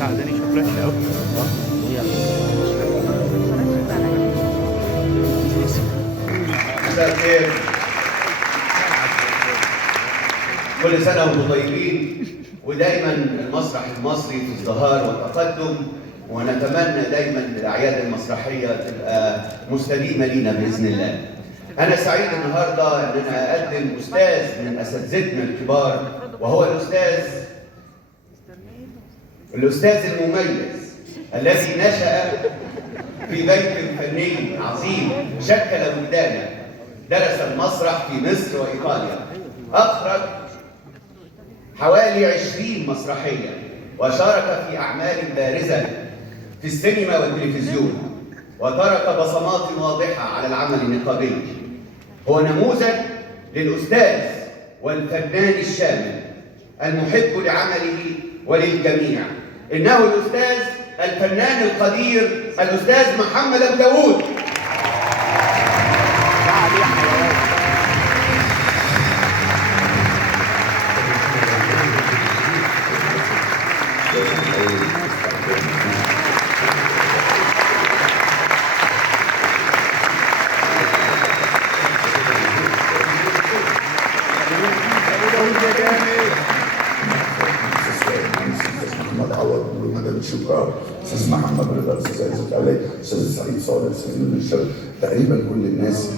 ساعدني شوف وحش قوي. مساء الخير. كل سنة وانتم طيبين، ودايما المسرح المصري في ازدهار وتقدم، ونتمنى دايما الأعياد المسرحية تبقى مستديمة لينا بإذن الله. أنا سعيد النهارده إن أنا أقدم أستاذ من أساتذتنا الكبار، وهو الأستاذ المميز الذي نشأ في بيت فني عظيم شكل وجدانه. درس المسرح في مصر وإيطاليا، أخرج حوالي 20 مسرحية، وشارك في أعمال بارزة في السينما والتلفزيون، وترك بصمات واضحة على العمل النقابي. هو نموذج للأستاذ والفنان الشامل المحب لعمله وللجميع. إنه الأستاذ الفنان القدير الأستاذ محمد أبو داوود. محمد عوض ومدام شكرا، استاذ محمد رضا، استاذ عزت علي، استاذ سعيد صالح، استاذ نور الشرق، تقريبا كل الناس.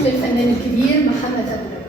للفنان الكبير محمد أبو داوود.